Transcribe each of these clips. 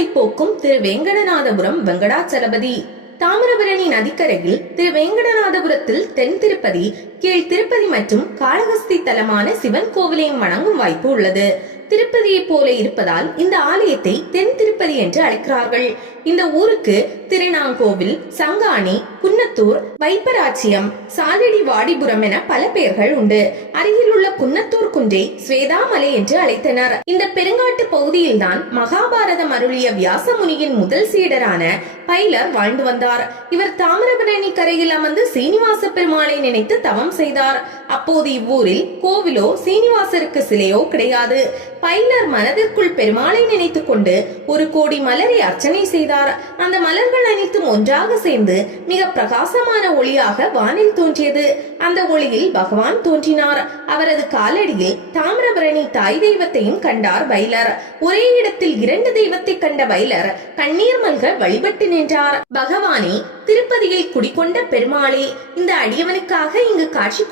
துன்பங்களை போக்கும் திரு வேங்கடநாதபுரம் வெங்கடாச்சலபதி தாமிரபரணி நதிக்கரையில் திரு வேங்கடநாதபுரத்தில் தென் திருப்பதி கீழ் திருப்பதி மற்றும் காளஹஸ்தி தலமான சிவன் கோவிலையும் வணங்கும் வாய்ப்பு உள்ளது. திருப்பதியைப் போல இருப்பதால் இந்த ஆலயத்தை தென் திருப்பதி என்று அழைக்கிறார்கள். இந்த ஊருக்கு திருநாங்கோவில் சங்காணி குன்னத்தூர் வைப்பராச்சியம் சாலடி வாடிபுரம் என பல பெயர்கள் உண்டு. அருகில் உள்ள குன்னத்தூர் குன்றை ஸ்வேதாமலை என்று அழைத்தனர். இந்த பெருங்காட்டு பகுதியில்தான் மகாபாரதம் அருளிய வியாச முனியின் முதல் சீடரான பைலர் வாழ்ந்து வந்தார். இவர் தாமிரபரணி கரையில் அமர்ந்து சீனிவாச பெருமாளை நினைத்து தவம் செய்தார். அப்போது இவ்வூரில் கோவிலோ சீனிவாசருக்கு சிலையோ கிடையாது. பைலர் மனதிற்குள் பெருமாளை நினைத்துக் கொண்டு ஒரு கோடி மலரை அர்ச்சனை செய்தார். அந்த மலர்கள் அனைத்தும் ஒன்றாக சேர்ந்து மிக பிரகாசமான ஒளியாக வானில் தோன்றியது. அந்த ஒளியில் பகவான் தோன்றினார். அவரது காலடியில் தாமிரபரணி தாய் தெய்வத்தையும் கண்டார் பைலர் ஒரே இடத்தில் இரண்டு தெய்வத்தை கண்ட பைலர் கண்ணீர் மல்க வழிபட்டு நின்றார். பகவானே திருப்பதியில் குடிகொண்ட பெருமாளே இந்த அடியவனுக்காக இங்கு காட்சி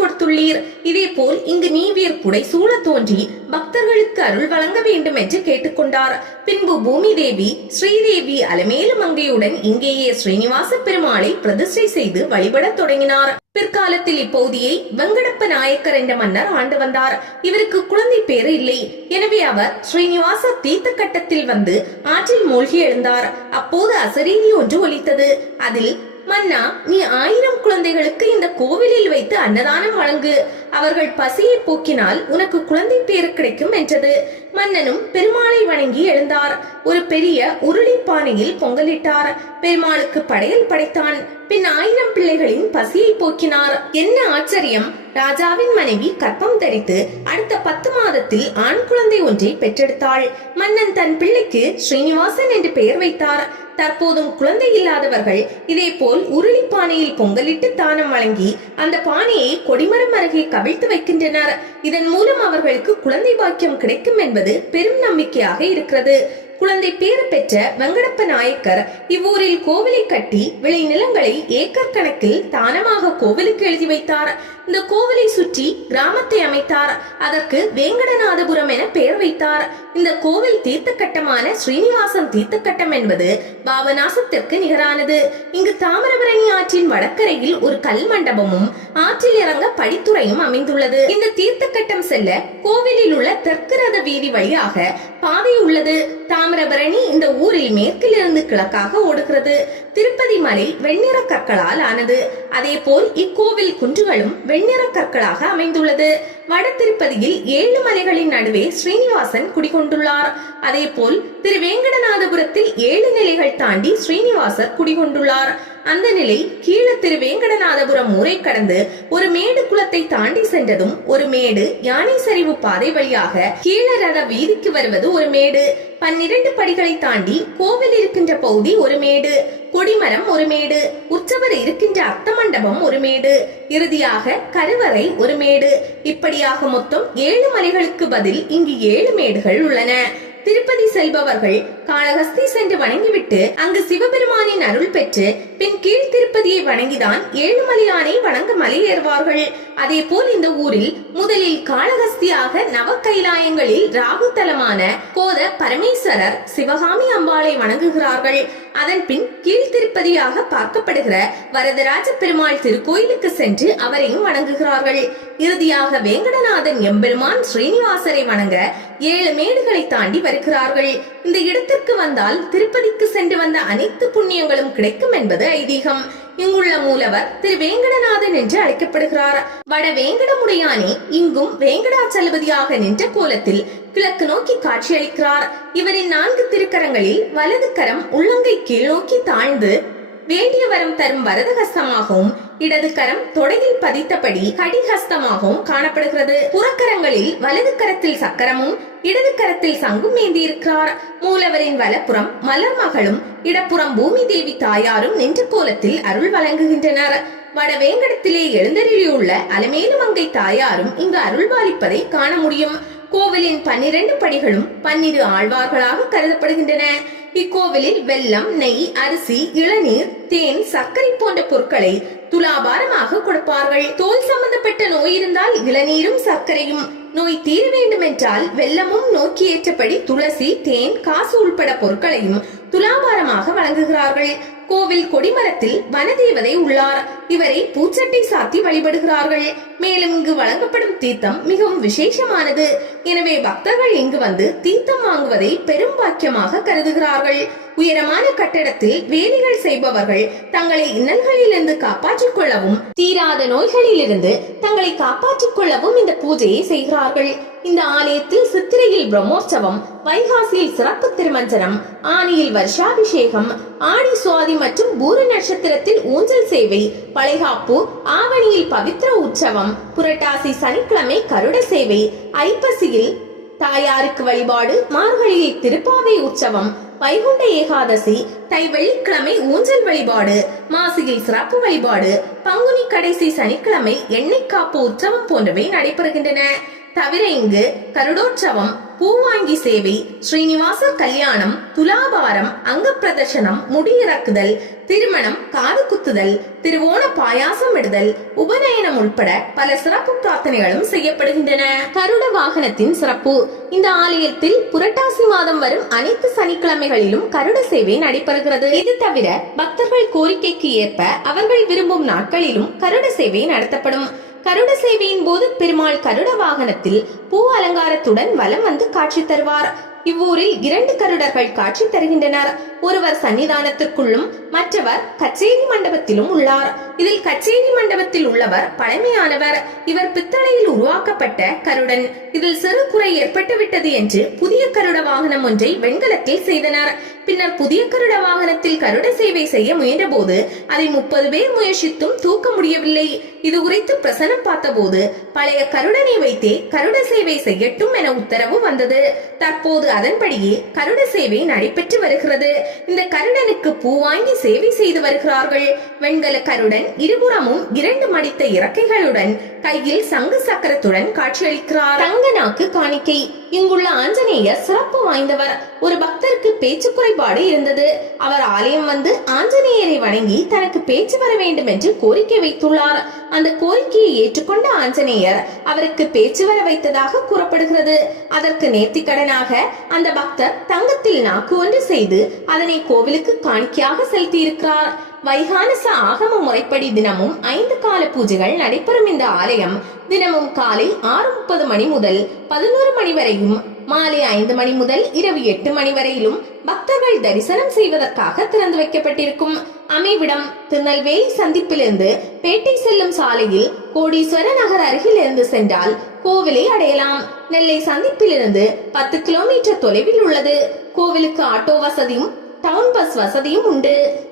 கொடுத்துள்ளீர் இதேபோல் இங்கு நீவீர் குடை சூழ தோன்றி பக்தர்களுக்கு அருள் வழங்க வேண்டும் என்று கேட்டுக்கொண்டார். பின்பு பூமி தேவி ஸ்ரீதேவி அலமேலு மங்கையுடன் இங்கேயே ஸ்ரீனிவாச பெருமாளை பிரதிஷ்டை செய்து வழிபடத் தொடங்கினார். பிற்காலத்தில் இப்பகுதியை வெங்கடப்ப நாயக்கர் என்ற மன்னர் ஆண்டு வந்தார். இவருக்கு குழந்தை பேரு இல்லை. எனவே அவர் ஸ்ரீனிவாச தீர்த்த கட்டத்தில் வந்து ஆற்றில் மூழ்கி எழுந்தார். அப்போது அசரீதி ஒன்று ஒலித்தது. அதில் மன்னா நீ ஆயிரம் குழந்தைகளுக்கு இந்த கோவிலில் வைத்து அன்னதானம் வழங்கு. அவர்கள் பசியை போக்கினால் உனக்கு குழந்தை பேரு கிடைக்கும் என்றது. மன்னனும் பெருமாளை வணங்கி எழுந்தார். ஒரு பெரிய உருளி பானையில் பொங்கலிட்டார். பெருமாளுக்கு படையல் படைத்தான். பின் ஆயிரம் பிள்ளைகளின் பசியை போக்கினார். என்ன ஆச்சரியம்! ராஜாவின் மனைவி கற்பம் தரித்து அடுத்த பத்து மாதத்தில் ஆண் குழந்தை ஒன்றை பெற்றெடுத்தாள். மன்னன் தன் பிள்ளைக்கு ஸ்ரீனிவாசன் என்று பெயர் வைத்தார். தற்போதும் குழந்தை இல்லாதவர்கள் இதே போல் உருளி பானையில் பொங்கலிட்டு தானம் வழங்கி அந்த பானையை கொடிமரம் அருகே கவிழ்த்து வைக்கின்றனர். இதன் மூலம் அவர்களுக்கு குழந்தை பாக்கியம் கிடைக்கும் என்பது பெரும் நம்பிக்கையாக இருக்கிறது. குழந்தை பேறு பெற்ற வெங்கடப்ப நாயக்கர் இவ்வூரில் கோவிலை கட்டி விளை நிலங்களை ஏக்கர் கணக்கில் தானமாக கோவிலுக்கு எழுதி வைத்தார். இந்த கோவிலை சுற்றி கிராமத்தை அமைத்தார். அதற்கு வேங்கடநாதபுரம் என பெயர் வைத்தார். இந்த கோவில் தீர்த்த கட்டமான ஸ்ரீனிவாசன் தீர்த்த கட்டம் என்பது பாபநாசத்திற்கு நிகரானது. இங்கு தாமிரபரணி ஆற்றின் வடக்கரையில் ஒரு கல் மண்டபமும் ஆற்றில் இறங்க படித்துறையும் அமைந்துள்ளது. இந்த தீர்த்த கட்டம் செல்ல கோவிலில் உள்ள தெற்கு ரத வீதி வழியாக பாதை உள்ளது. தாமிரபரணி இந்த ஊரில் மேற்கிலிருந்து கிழக்காக ஓடுகிறது. திருப்பதி மலை வெண்ணிற கற்களால் ஆனது. அதே போல் இக்கோவில் குன்றுகளும் வெண்ணிற கற்களாக அமைந்துள்ளது. வட திருப்பதியில் ஏழு மலைகளின் நடுவே ஸ்ரீனிவாசன் குடிகொண்டுள்ளார். அதே போல் திரு வேங்கடநாதபுரத்தில் ஏழு நிலைகள் தாண்டி ஸ்ரீனிவாசர் குடிகொண்டுள்ளார். அந்த நிலை கீழ திரு வேங்கடநாதபுரம் ஊரை கடந்து ஒரு மேடு குளத்தை தாண்டி சென்றதும் ஒரு மேடு யானை சரிவு பாதை வழியாக கீழரத வீதிக்கு வருவது ஒரு மேடு. பன்னிரண்டு படிகளை தாண்டி கோவில் இருக்கின்ற பகுதி ஒரு மேடு. கொடிமரம் ஒரு மேடு. உற்சவர் இருக்கின்ற அத்த மண்டபம் ஒரு மேடு. இறுதியாக கருவறை ஒரு மேடு. இப்படியாக மொத்தம் ஏழு மலைகளுக்கு பதில் இங்கு ஏழு மேடுகள் உள்ளன. திருப்பதி செல்பவர்கள் காளஹஸ்தி சென்று வணங்கிவிட்டு அங்கு சிவபெருமானின் அருள் பெற்று பின் கீழ் திருப்பதியை வணங்கிதான் ஏழுமலையானை வணங்க மலை ஏறுவார்கள் அதே போல் இந்த ஊரில் முதலில் காளஹஸ்தியாக நவ கைலாயங்களில் ராகு தலமான கோத பரமேஸ்வரர் சிவகாமி அம்பாளை வணங்குகிறார்கள். அதன் பின் கீழ் திருப்பதியாக பார்க்கப்படுகிற வரதராஜ பெருமாள் திருக்கோயிலுக்கு சென்று அவரையும் வணங்குகிறார்கள். இறுதியாக வேங்கடநாதன் எம்பெருமான் ஸ்ரீனிவாசரை வணங்க ஏழு மேடுகளை தாண்டி வருகிறார்கள். இந்த இடத்திற்கு வந்தால் திருப்பதிக்கு சென்று வந்த அனைத்து புண்ணியங்களும் கிடைக்கும் என்பது ஐதீகம். இங்குள்ள மூலவர் திரு வேங்கடநாதன் என்று அழைக்கப்படுகிறார். வட வேங்கடமுடையானே இங்கும் வேங்கடாச்சலபதியாக நின்ற கோலத்தில் கிழக்கு நோக்கி காட்சியளிக்கிறார். இவரின் நான்கு திருக்கரங்களில் வலது கரம் உள்ளங்கை கீழ் நோக்கி தாழ்ந்து வேண்டிய வரம் தரும் வரதகஸ்தமாகவும் இடது கரம் தொடையில் பதித்தபடி கடிஹஸ்தமாகவும் காணப்படுகிறது. புறக்கரங்களில் வலது கரத்தில் சக்கரமும் இடது கரத்தில் சங்கும் ஏந்தியிருக்கிறார் மூலவரின் வலப்புறம் மலர் மகளும் இடப்புறம் பூமி தேவி தாயாரும் நின்ற கோலத்தில் அருள் வழங்குகின்றனர். வடவேங்கடத்திலே எழுந்தருளியுள்ள அலமேலு மங்கை தாயாரும் இங்கு அருள்பாலிப்பதை காண முடியும். கோவிலின் பன்னிரண்டு படிகளும் பன்னிரு ஆழ்வார்களாக கருதப்படுகின்றன. இக்கோவிலில் வெல்லம் நெய் அரிசி இளநீர் தேன் சர்க்கரை போன்ற பொருட்களை துலாபாரமாக கொடுப்பார்கள். தோல் சம்பந்தப்பட்ட நோய் இருந்தால் இளநீரும் சர்க்கரையும். நோய் தீர வேண்டுமென்றால் வெள்ளமும் நோக்கி ஏற்றபடி துளசி தேன் காசு உள்பட பொருட்களையும் துலாபாரமாக வழங்குகிறார்கள். கோவில் கொடிமரத்தில் வனதேவதை உள்ளார். இவரை பூச்சட்டை சாத்தி வழிபடுகிறார்கள். மேலும் இங்கு வழங்கப்படும் தீர்த்தம் மிகவும் விசேஷமானது. எனவே பக்தர்கள் இங்கு வந்து தீர்த்தம் வாங்குவதை பெரும் பாக்கியமாக கருதுகிறார்கள். உயரமான கட்டடத்தில் வேலைகள் செய்பவர்கள் தங்களை இன்னல்களிலிருந்து காப்பாற்றிக் கொள்ளவும் தீராத நோய்களிலிருந்து தங்களை காப்பாற்றிக் கொள்ளவும் இந்த பூஜையை செய்கிறார்கள். இந்த ஆலயத்தில் சித்திரையில் பிரம்மோற்சவம் வைகாசியில் சிறப்பு திருமஞ்சனம் ஆனியில் வருஷாபிஷேகம் ஆடி சுவாதி மற்றும் பூர நட்சத்திரத்தில் ஊஞ்சல் சேவை பழைகாப்பு ஆவணியில் பவித்ர உற்சவம் புரட்டாசி சனிக்கிழமை கருட சேவை ஐப்பசியில் தாயாருக்கு வழிபாடு மார்கழியில் திருப்பாவை உற்சவம் வைகுண்ட ஏகாதசி தை வெள்ளிக்கிழமை ஊஞ்சல் வழிபாடு மாசியில் சிறப்பு வழிபாடு பங்குனி கடைசி சனிக்கிழமை எண்ணெய் காப்பு உற்சவம் போன்றவை நடைபெறுகின்றன. தவிர இங்கு கருடோற்சவம் பூவாங்கி சேவை ஸ்ரீனிவாச கல்யாணம் துலாபாரம் அங்க பிரதர்ஷனம் முடியிறக்குதல் திருமணம் காது குத்துதல் திருவோண பாயாசம் இடுதல் உபநயனம் உட்பட பல சிறப்பு பிரார்த்தனைகளும் செய்யப்படுகின்றன. கருட வாகனத்தின் சிறப்பு. இந்த ஆலயத்தில் புரட்டாசி மாதம் வரும் அனைத்து சனிக்கிழமைகளிலும் கருட சேவை நடைபெறுகிறது. இது தவிர பக்தர்கள் கோரிக்கைக்கு ஏற்ப அவர்கள் விரும்பும் நாட்களிலும் கருட சேவை நடத்தப்படும். கருட சேவையின் போது பெருமாள் கருட வாகனத்தில் பூ அலங்காரத்துடன் வலம் வந்து காட்சி தருவார். இவ்வூரில் இரண்டு கருடர்கள் காட்சி தருகின்றனர். ஒருவர் சன்னிதானத்திற்குள்ளும் மற்றவர் கச்சேரி மண்டபத்திலும் உள்ளார். இதில் கச்சேரி மண்டபத்தில் உள்ளவர் பழமையானவர். இவர் பித்தளையில் உருவாக்கப்பட்ட கருடன். இதில் சிறு குறை ஏற்பட்டுவிட்டது என்று புதிய கருட வாகனம் ஒன்றை வெண்கலத்தில் செய்தனர். பின்னர் புதிய கருட வாகனத்தில் கருட சேவை செய்ய முயன்றபோது அதை முப்பது பேர் முயற்சித்தும் தூக்க முடியவில்லை. இது குறித்து பிரசனம் பார்த்தபோது பழைய கருடனை வைத்தே கருட சேவை செய்யட்டும் என உத்தரவு வந்தது. தற்போது அதன்படியே கருட சேவை நடைபெற்று வருகிறது. இந்த கருடனுக்கு பூ வாங்கி சேவை செய்து வருகிறார்கள். வெண்கல கருடன் இருபுறமும் இரண்டு மடித்த இறக்கைகளுடன் கையில் சங்கு சக்கரத்துடன் காட்சியளிக்கிறார். தங்க நாக்கு காணிக்கை. இங்குள்ள ஆஞ்சநேயர் சிறப்பு வாய்ந்தவர். ஒரு பக்தருக்கு பேச்சு குறைபாடு இருந்தது. அவர் ஆலயம் வந்து ஆஞ்சநேயரை வணங்கி தனக்கு பேச்சு வர வேண்டும் என்று கோரிக்கை வைத்துள்ளார். அந்த கோரிக்கையை ஏற்றுக்கொண்ட ஆஞ்சநேயர் அவருக்கு பேச்சு வர வைத்ததாக கூறப்படுகிறது. அதற்கு நேர்த்திக்கடனாக அந்த பக்தர் தங்கத்தில் நாக்கு ஒன்று செய்து அதனை கோவிலுக்கு காணிக்கையாக செலுத்தியிருக்கிறார். வைகானச ஆகம முறைப்படி தினமும் ஐந்து கால பூஜைகள் நடைபெறும் இந்த ஆலயம். தினமும் காலை ஆறு முப்பது மணி முதல் பதினோரு மணி வரையும் மாலை ஐந்து மணி முதல் இரவு எட்டு மணி வரையிலும் பக்தர்கள் தரிசனம் செய்வதற்காக திறந்து வைக்கப்பட்டிருக்கும். அமைவிடம் திருநெல்வேலி சந்திப்பிலிருந்து பேட்டை செல்லும் சாலையில் கோடீஸ்வர நகர் அருகில் இருந்து சென்றால் கோவிலை அடையலாம். நெல்லை சந்திப்பிலிருந்து பத்து கிலோமீட்டர் தொலைவில் உள்ளது. கோவிலுக்கு ஆட்டோ வசதியும் டவுன் பஸ் வசதியும் உண்டு.